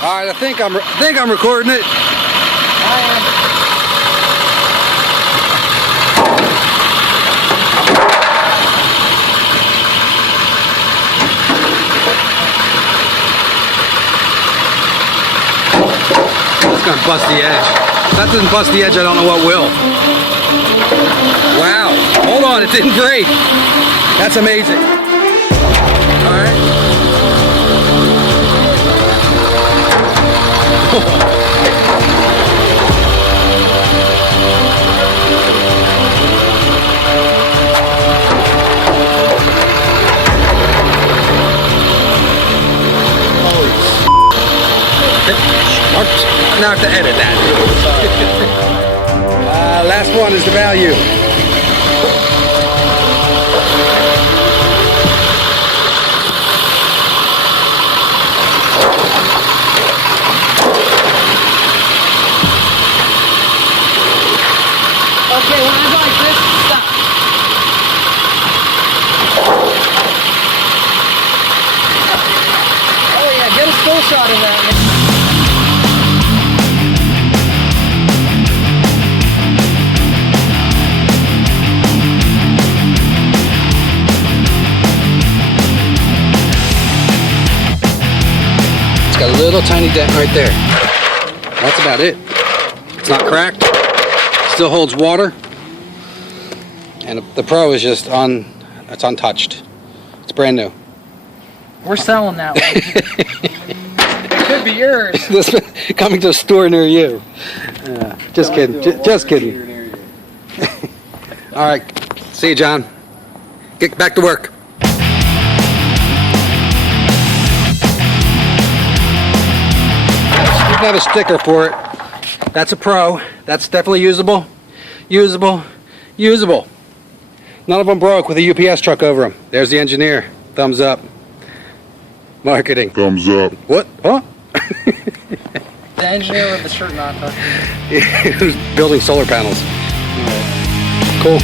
All right, I think I'm recording it. I am. That's gonna bust the edge. If that doesn't bust the edge, I don't know what will. Wow. Hold on, it didn't break. That's amazing. All right. Now I have to edit that. Last one is the value. Okay, when I'm like this, stop. Oh yeah, get a still shot of that. Got a little tiny dent right there. That's about it. It's not cracked. Still holds water. And the Pro is just it's untouched. It's brand new. We're selling that one. It could be yours. This coming to a store near you. Just kidding. Just kidding. All right. See you, John. Get back to work. Have a sticker for it. That's a Pro. That's definitely usable. Usable. None of them broke with a UPS truck over them. There's the engineer. Thumbs up. Marketing. Thumbs up. What? Huh? The engineer with the shirt not tucked in. Who's building solar panels. Cool.